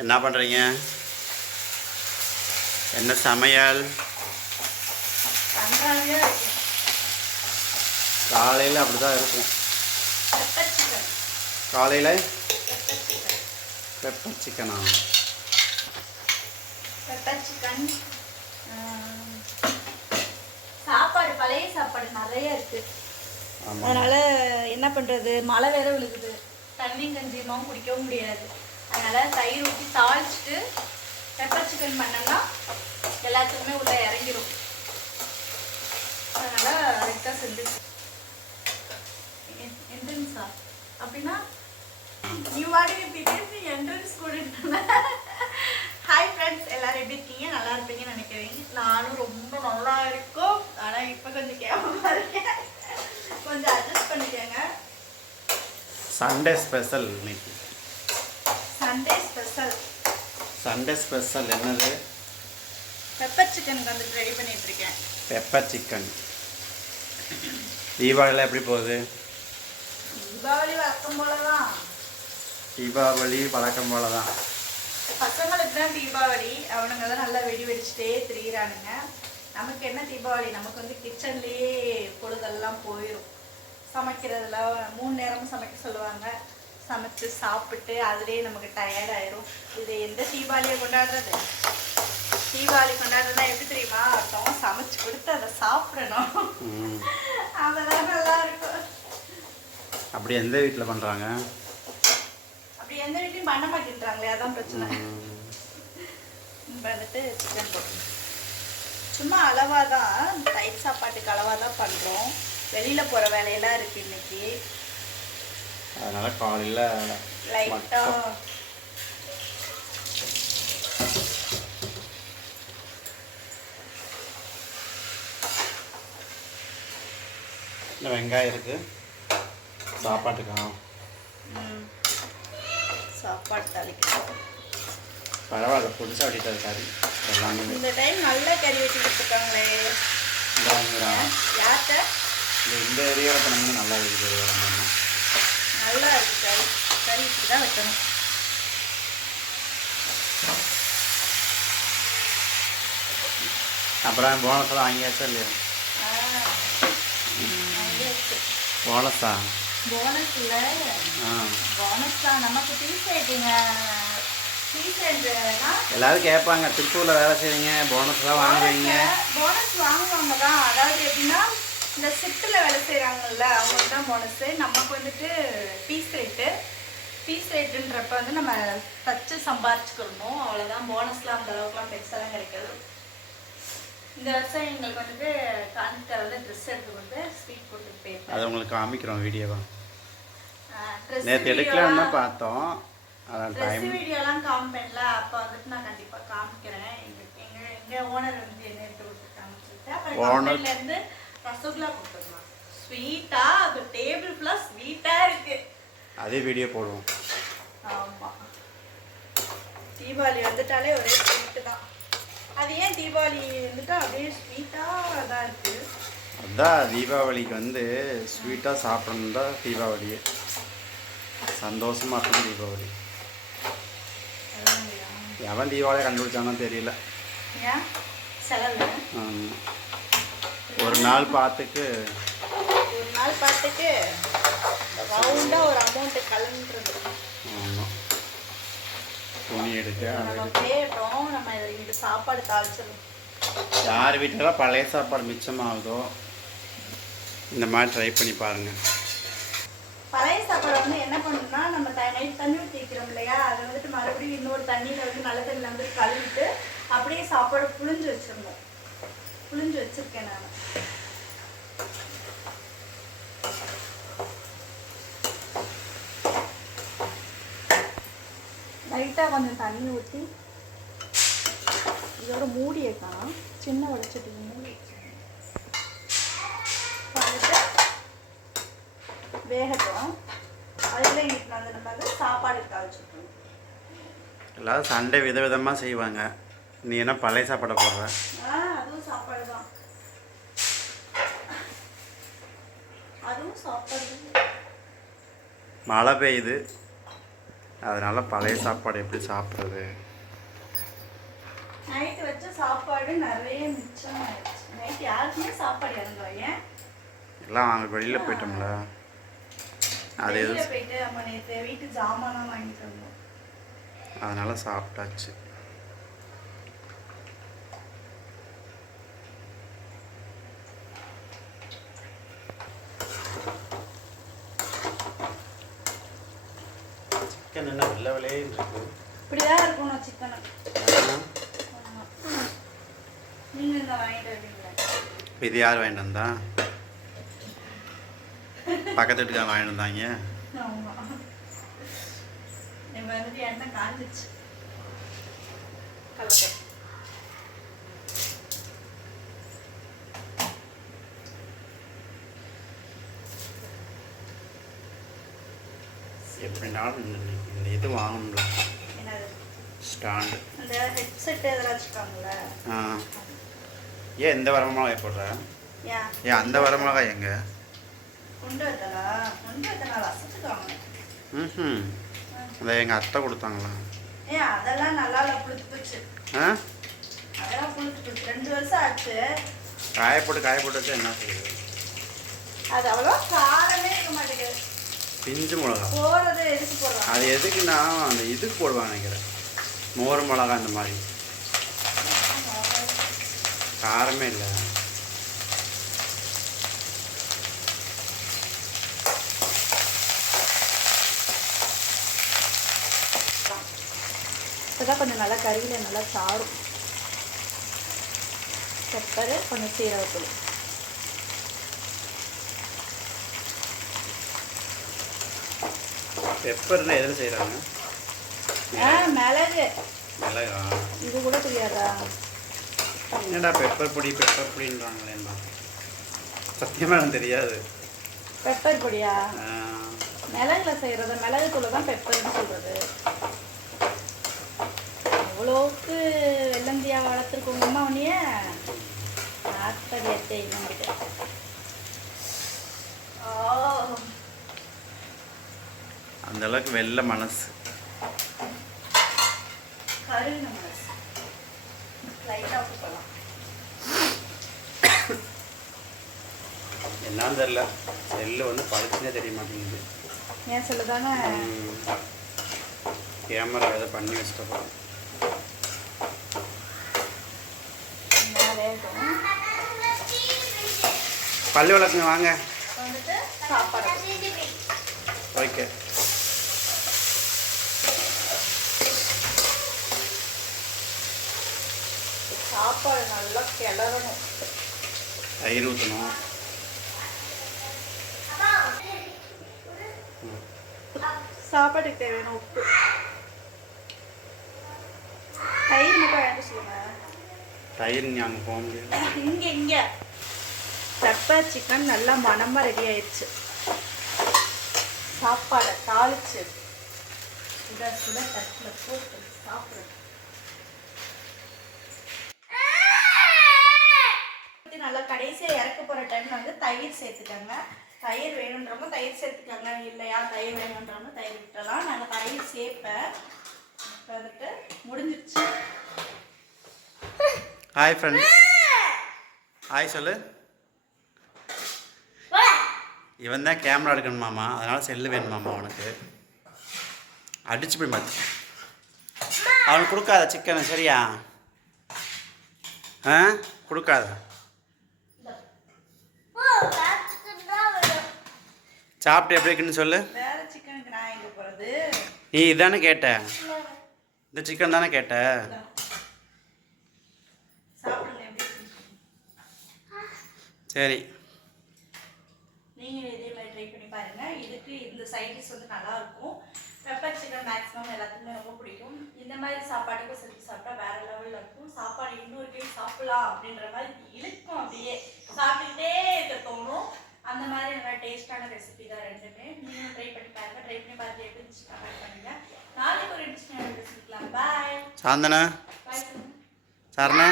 என்ன பண்ணுறீங்க? என்ன சமையல்? காலையில் அப்படி தான் இருக்கும். காலையில் பெப்பர் சிக்கனா? Pepper chicken. சாப்பாடு பழைய சாப்பாடு நிறைய இருக்குது. அதனால் என்ன பண்ணுறது, மழை வேற விழுகுது, தண்ணி கஞ்சியமாகவும் குடிக்கவும் முடியாது. அதனால் தயிர் ஊற்றி தாளிச்சிட்டு பெப்பர் சிக்கன் பண்ணோம்னா எல்லாத்துக்குமே உள்ளே இறங்கிடும். அதனால் அதுக்கு தான் செஞ்சு என்ட்ரன்ஸா அப்படின்னா நீ வாடகை பேசி என்ட்ரன்ஸ் கூட. ஹாய் ஃப்ரெண்ட்ஸ், எல்லோரும் எப்படி இருக்கீங்க? நல்லா இருப்பீங்கன்னு நினைக்கிறேன். நானும் ரொம்ப நல்லா இருக்கும். ஆனால் இப்போ கொஞ்சம் கேவலமாக இருக்கேன். கொஞ்சம் அட்ஜஸ்ட் பண்ணிக்கோங்க. சண்டே ஸ்பெஷல் இன்னைக்கு. சண்டே ஸ்பெஷல் என்னது? பெப்பர் சிக்கனுக்கு வந்துட்டு ரெடி பண்ணிட்டு இருக்கேன். Pepper chicken. தீபாவளியில் எப்படி போகுது? தீபாவளி வழக்கம் போலதான். பசங்களுக்கு தான் தீபாவளி. அவனுங்க தான் நல்லா வெடி வெடிச்சுட்டே திரியிறானுங்க. நமக்கு என்ன தீபாவளி? நமக்கு வந்து கிச்சன்லேயே பொழுதெல்லாம் போயிடும். சமைக்கிறதுல 3 நேரமும் சமைக்க சொல்லுவாங்க. சமைச்சு சாப்பிட்டு அதுலேயே நமக்கு டயர்ட் ஆயிரும். இது எந்த தீபாவளியை கொண்டாடுறது? தீபாவளி கொண்டாடுறதுனா எப்படி தெரியுமா? ஒருத்தவங்க சமைச்சு கொடுத்து அதை சாப்பிடணும். அதெல்லாம் நல்லா இருக்கும். அப்படி எந்த வீட்டில் பண்ணுறாங்க? அப்படி எந்த வீட்லையும் பண்ண மாட்டேன்றாங்களே, அதான் பிரச்சனை. வந்துட்டு சிக்கன் போட்டு சும்மா அளவாக தான், தயிர் சாப்பாட்டுக்கு அளவாக தான் பண்ணுறோம். வெளியில் போகிற வேலையெல்லாம் இருக்குது இன்னைக்கு. அதனால் காலையில் லைட்டாக வெங்காயம் இருக்குது சாப்பாட்டுக்கா? சாப்பாடு தாளிக்கணும். பரவாயில்ல, புதுசாக வெட்டிட்டு கறி எல்லாமே. இந்த டைம் நல்ல கறி வெட்டி கொடுத்துருக்காங்களே. யார்கிட்ட? இந்த ஏரியாவில் பண்ணாங்கன்னா நல்லா இருக்குது. நல்லா இருக்கு கறி. கறி இப்படி தான் வைக்கணும். அப்புறம் போனஸ்லாம் வாங்கியாச்சா இல்லையா? போனஸா? போனஸ் இல்லை, போனஸ் தான். நமக்கு ஃபீஸ் ஆகிட்டீங்க. எல்லாரும் கேட்பாங்க, திருப்பூரில் வேலை செய்றீங்க, போனஸ்லாம் வாங்குவீங்க. போனஸ் வாங்குவாங்க தான். அதாவது எப்படின்னா, இந்த ஷிஃப்ட்டில் வேலை செய்கிறாங்கல்ல, அவங்களுக்கு தான் போனஸு. நமக்கு வந்துட்டு ஃபீஸ் ரேட்டுன்றப்ப வந்து நம்ம தச்சு சம்பாரிச்சுக்கணும், அவ்வளோதான். போனஸ்லாம் அந்த அளவுக்குலாம் பெருசாலாம் கிடைக்காது. இந்த வருஷம் எங்களுக்கு வந்துட்டு காஞ்சிபுரத்தில் வந்து ட்ரெஸ் எடுத்து கொண்டு ஸ்வீட் போட்டு போயிருக்கோம். அதை உங்களுக்கு காமிக்கிறோம் வீடியோவா. நேற்று எடுக்கலான்னு பார்த்தோம். ட்ரெஸ் வீடியோலாம் காமிப்பேன்ல, அப்போ வந்துட்டு நான் கண்டிப்பாக காமிக்கிறேன். எங்கள் ஓனர் வந்து என்ன எடுத்து கொடுத்துருக்காங்கன்னு சொல்லிட்டு. அப்புறம் கம்பெனிலேருந்து ரசகுல்லா கொடுத்துருக்காங்க. ஸ்வீட்டாக அது டேபிள் ஃபுல்லாக ஸ்வீட்டாக இருக்குது. அதே வீடியோ போடுவோம். ஆமாம், தீபாவளி வந்துட்டாலே ஒரே ஸ்வீட்டு தான். அது ஏன் தீபாவளி வந்துட்டு அப்படியே ஸ்வீட்டாக தான் இருக்குது? அதுதான் தீபாவளிக்கு வந்து ஸ்வீட்டாக சாப்பிடணும் தான் தீபாவளியே. சந்தோஷமாக இருக்கணும் தீபாவளி. எவன் தீபாவளியை கண்டுபிடிச்சானோ தெரியல. ஒரு நாள் பார்த்துக்கு ரவுண்டாக ஒரு அமௌண்ட்டு கலந்துருக்கு. ஆமாம், துணி எடுக்க நம்ம கேட்டோம். நம்ம இந்த சாப்பாடு தாளிச்சிடும். யார் வீட்டிலலாம் பழைய சாப்பாடு மிச்சமாகுதோ இந்த மாதிரி ட்ரை பண்ணி பாருங்கள். பழைய சாப்பாடு வந்து என்ன பண்ணணும்னா, நம்ம நைட் தண்ணி ஊற்றி வைக்கிறோம் இல்லையா, அதை வந்துட்டு மறுபடியும் இன்னொரு தண்ணியில் வந்து நல்ல தண்ணியில் வந்து கழுவிட்டு அப்படியே சாப்பாடு புழிஞ்சு வச்சிடணும். புழிஞ்சு வச்சுருக்கேன் நான். லைட்டாக கொஞ்சம் தண்ணி ஊற்றி இதோட மூடி வைக்கலாம். சின்ன வடைச்சட்டி மூடி வந்துட்டு வேகட்டும். அதில் இன்னைக்கு வந்து நம்ம வந்து சாப்பாடு தாளிச்சுக்கணும். எல்லாரும் சண்டே விதவிதமாக செய்வாங்க. நீ என்ன பழைய சாப்பாடை போடுற? அதுவும் சாப்பாடு தான். அதுவும் சாப்பாடு. மழை பெய்யுது. அதனால் பழைய சாப்பாடு எப்படி சாப்பிட்றது? நைட்டு வச்ச சாப்பாடு நிறைய மிச்சம் ஆயிடுச்சு. நைட்டு யாருக்குமே சாப்பாடு இறங்கல. ஏன் எல்லாம் வாங்க வெளியில் போயிட்டோம்ல. அது வெளியில் போயிட்டு நம்ம நேற்று வீட்டு ஜாமான்லாம் வாங்கிட்டு வந்தோம். அதனால் சாப்பிட்டாச்சு. சிக்கன் என்ன வெள்ளை வெள்ளைன்னு இருக்கு. இப்படிதான் இருக்கணும் சிக்கனை. நீங்கள் இங்கே வாங்கிட்டு வரீங்களா? இது யார் வாங்கிட்டு வந்தா? பக்கத்து வீட்டுக்காரங்க வாங்கிட்டு வந்தாங்க. ஆமாம், என் வந்துட்டு எண்ணெய் காஞ்சிச்சு. கலப்பை எப்படினாலும் இந்த இது வாங்கணும்ல, என்னது ஸ்டாண்டு. அந்த ஹெட்செட் இதெல்லாம் வச்சுருக்காங்கல்ல. ஆ, ஏன் இந்த வரமிளகாய் போடுற? ஏன் அந்த வரமிளகாய் எங்கே? கொண்டு வைத்தனா ரசத்துக்கு வாங்கினேன். ம், அதை எங்கள் அத்தை கொடுத்தாங்களா? அதெல்லாம் நல்லா இல்லை, புளித்து போச்சு. ஆ, அதெல்லாம் புளித்து போச்சு. 2 வருஷம் ஆச்சு. காய போட்டு வச்சா என்ன செய்யுது? அது அவ்வளோ காரமே இருக்க மாட்டேங்குது. பிஞ்சு மிளகா போடுறது எதுக்கு போடுறாங்க? அது எதுக்குன்னா அந்த இதுக்கு போடுவாங்க நினைக்கிறேன், மோர் மிளகா அந்த மாதிரி. காரமே இல்லை. இப்போதான் கொஞ்சம் நல்லா கறியில் நல்லா சாரும். பெப்பரு, கொஞ்சம் சீரகத்தூள். பெப்பர்னா எதில் செய்கிறாங்க? மிளகு. மிளகா? இது கூட தெரியாதா? என்னடா பெப்பர் பொடின்றாங்களேன்னா சத்தியமாக எனக்கு தெரியாது. பெப்பர் பொடியா? மிளகுல செய்கிறது. மிளகு தூளை தான் பெப்பர்னு சொல்கிறது. அவ்வளோவுக்கு வெள்ளந்தியா வளர்த்துருக்கோங்க அம்மா உன்னைய. ஆத்தடியத்தை நம்மகிட்ட. அந்த அளவுக்கு வெள்ளை மனசு, கருகின மனசு. லைட்டாக போகலாம். என்னன்னு தெரில, செல்லு வந்து பழுச்சுனே தெரிய மாட்டேங்குது. ஏன் சொல்லுதானே கேமரா எதை பண்ணி வச்சுட்டு போகிறோம். பள்ளி வளர்க்குங்க வாங்க. வந்துட்டு சாப்பாடு. ஓகே. சாப்பாடு நல்லா கிளறணும். தயிர் ஊற்றணும். சாப்பாட்டுக்கு தேவையான உப்பு. தயிர் மட்டும் வேண்டாம் சொல்லுங்க. தயிர் நீ அங்கே போக முடியாது. இங்கே பெப்பர் சிக்கன் நல்லா மணமாக ரெடி ஆயிடுச்சு. சாப்பாடை தாளிச்சு சுட சுட தட்டில் போட்டு சாப்பிடுறது. நல்லா கடைசியாக இறக்க போகிற டைமில் வந்து தயிர் சேர்த்துக்கோங்க. தயிர் வேணுன்றவங்க தயிர் சேர்த்துக்கோங்க, இல்லையா தயிர் வேணுன்றவங்க தயிர் விட்டுறலாம். நாங்கள் தயிர் சேர்ப்பேன். இப்போ வந்துட்டு முடிஞ்சிருச்சு. ஹாய் ஃப்ரெண்ட்ஸ், ஹாய் சொல்லு. இவன் தான் கேமரா எடுக்கணுமாம்மா, அதனால் செல்லு வேணுமாம்மா அவனுக்கு. அடிச்சு போய் மாற்றி அவனுக்கு கொடுக்காத சிக்கனை, சரியா? ஆ, கொடுக்காத. சாப்பிட்டு எப்படி இருக்குன்னு சொல்லு. வேற சிக்கனுக்கு நான் எங்கே போகிறது? நீ இதானே கேட்ட, இந்த சிக்கன் தானே கேட்ட. சரி, நீங்களும் இதே மாதிரி ட்ரை பண்ணி பாருங்கள். இதுக்கு இந்த சைடிஷ் வந்து நல்லாயிருக்கும். பெப்பர் சிக்கன் மேக்ஸிமம் எல்லாத்துக்குமே ரொம்ப பிடிக்கும். இந்த மாதிரி சாப்பாட்டுக்கும் செஞ்சு சாப்பிட்டா வேறு லெவலில் இருக்கும். சாப்பாடு இன்னொரு டைம் சாப்பிடலாம் அப்படின்ற மாதிரி இழுக்கும். அப்படியே சாப்பிட்டுக்கிட்டே இருக்க தோணும். அந்த மாதிரி நல்லா டேஸ்டான ரெசிபி தான் ரெண்டுமே. நீங்களும் ட்ரை பண்ணி பாருங்கள். ட்ரை பண்ணி பார்த்து எப்படி இருந்துச்சு கமெண்ட் பண்ணுங்கள். நாளைக்கு ஒரு இன்ட்ரெஸ்டிங்கான ரெசிபிக்கலாம். பாய் சாந்தனா, பாய் சரணா.